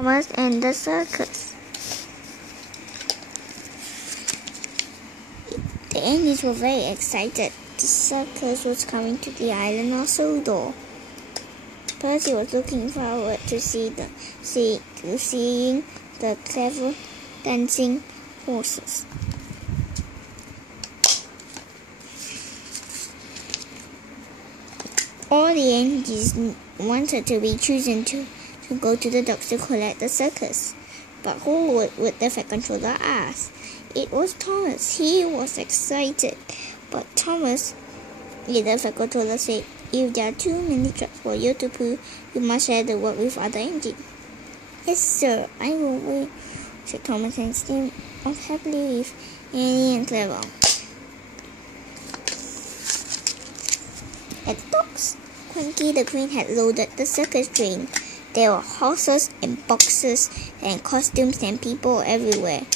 Thomas and the circus. The Andes were very excited. The circus was coming to the island of Sodor. Percy was looking forward to seeing the clever dancing horses. All the Andes wanted to be chosen to go to the docks to collect the circus. But who would the fat controller ask? It was Thomas. He was excited. But Thomas, the fat controller said, if there are too many trucks for you to pull, you must share the work with other engines. Yes, sir, I will wait, said Thomas and steamed off happily with Annie and Clever. At the docks, Cranky the Crane had loaded the circus train. There were horses and boxes and costumes and people everywhere.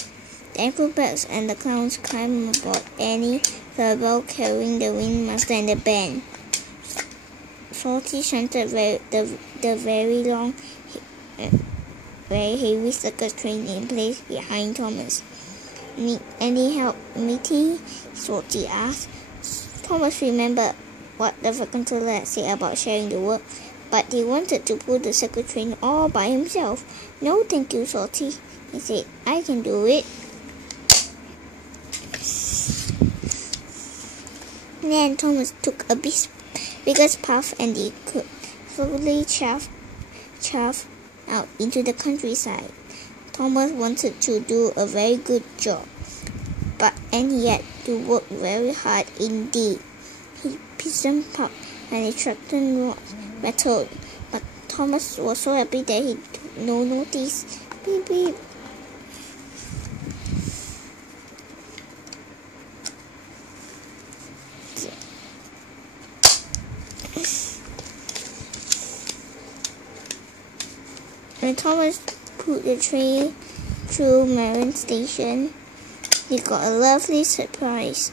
The acrobats and the clowns climbed aboard Annie, Verbal carrying the ringmaster and the band. Salty shunted the very long, very heavy circus train in place behind Thomas. Need any help, matey? Salty asked. Thomas remembered what the controller had said about sharing the work, but he wanted to pull the circus train all by himself. No, thank you, Salty, he said. I can do it. Then Thomas took a biggest puff and he could slowly chaff out into the countryside. Thomas wanted to do a very good job, and he had to work very hard indeed. He pissed and puffed and the tractor rattled, but Thomas was so happy that he took no notice. Beep beep. When Thomas put the train through Marin Station, he got a lovely surprise.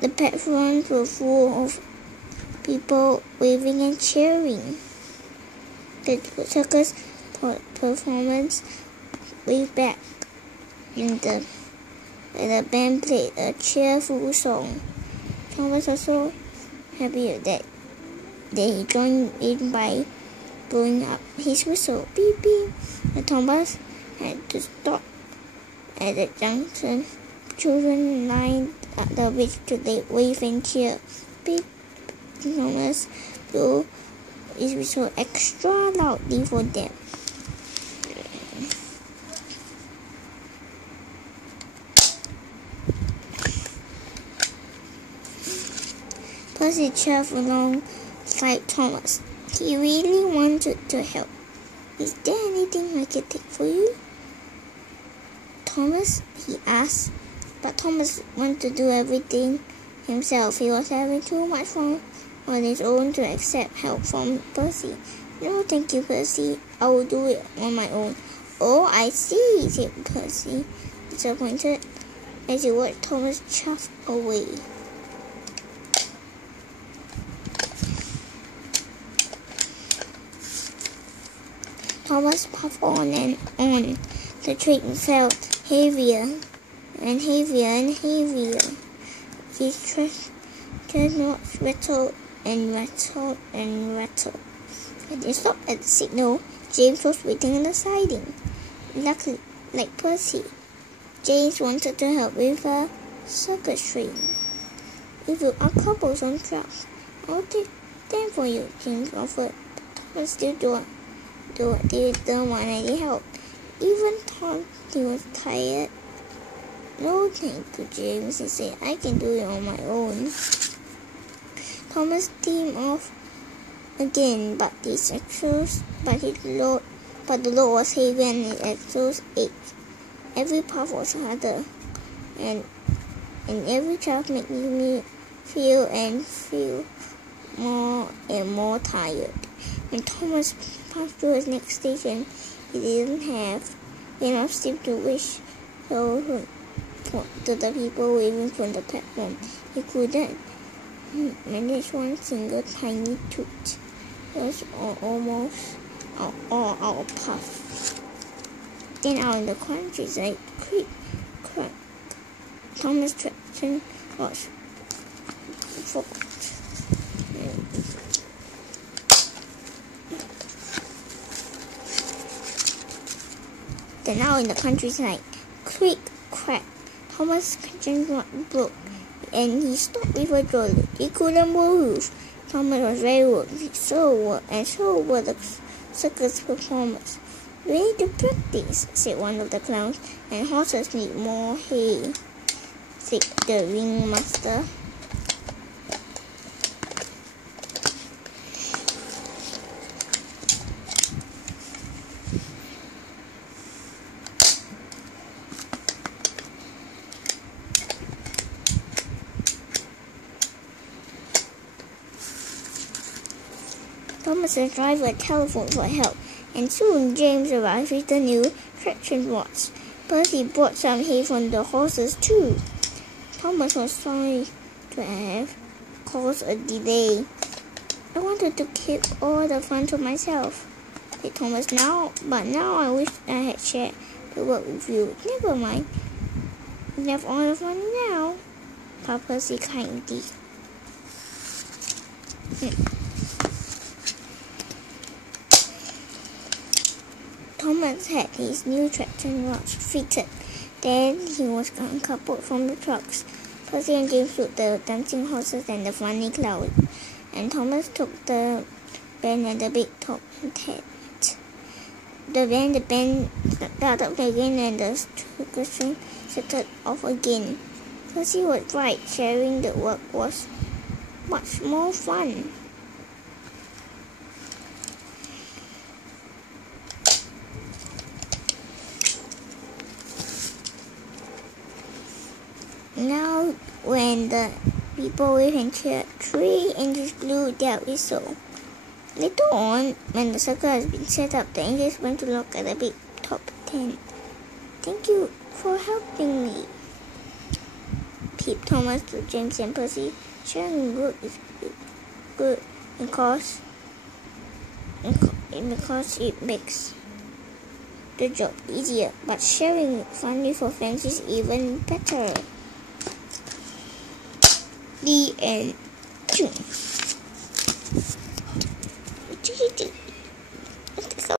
The platforms were full of people waving and cheering. The circus performance waved back, and the band played a cheerful song. Thomas was so happy that he joined in by blowing up his whistle. Beep beep. And Thomas had to stop at the junction. Children lined at the bridge to wave and cheer. Beep. Thomas blew his whistle extra loudly for them. Percy cheered alongside Thomas. He really wanted to help. Is there anything I can take for you, Thomas? He asked. But Thomas wanted to do everything himself. He was having too much fun on his own to accept help from Percy. No, thank you, Percy. I will do it on my own. Oh, I see, said Percy, disappointed as he watched Thomas chuff away. Thomas puffed on and on. The train felt heavier and heavier and heavier. His chestnuts rattled and rattled and rattled. When they stopped at the signal, James was waiting on the siding. Luckily, like Percy, James wanted to help with a circus train. If you are couples on trucks, I'll take them for you, James offered. Thomas still didn't want any help. Even thought he was tired. No, thank you, James, he said. I can do it on my own. Thomas steamed off again, but the load was heavy and his exhaust ached. Every puff was harder, and every puff made me feel more and more tired. When Thomas passed through his next station, he didn't have enough steam to wish to the people waving from the platform. He couldn't manage one single tiny toot. It was almost all our path. Then out in the countryside, creak, crack, Thomas Traction was forgot. Then out in the countryside, creak, crack, Thomas Traction broke, and he stopped with a jolt. He couldn't move. Thomas was very worried, so were the circus performers. "We need to practice," said one of the clowns, "and horses need more hay," said the ringmaster. Thomas the driver telephoned for help, and soon James arrived with the new traction rods. Percy brought some hay from the horses too. Thomas was sorry to have caused a delay. "I wanted to keep all the fun to myself," said Thomas. But now I wish I had shared the work with you." "Never mind. We have all the fun now," Papa Percy kindly. Thomas had his new traction rods fitted. Then he was uncoupled from the trucks. Percy and James looked at the dancing horses and the funny clouds, and Thomas took the band and the big top hat. The band started again, and the circus started off again. Percy was right. Sharing the work was much more fun. Now, when the people waved and cheered, 3 angels blew their whistle. Later on, when the circle has been set up, the angels went to look at the big top tent. "Thank you for helping me," peeped Thomas to James and Percy. "Sharing work is good because it makes the job easier, but sharing fun for friends is even better." The end.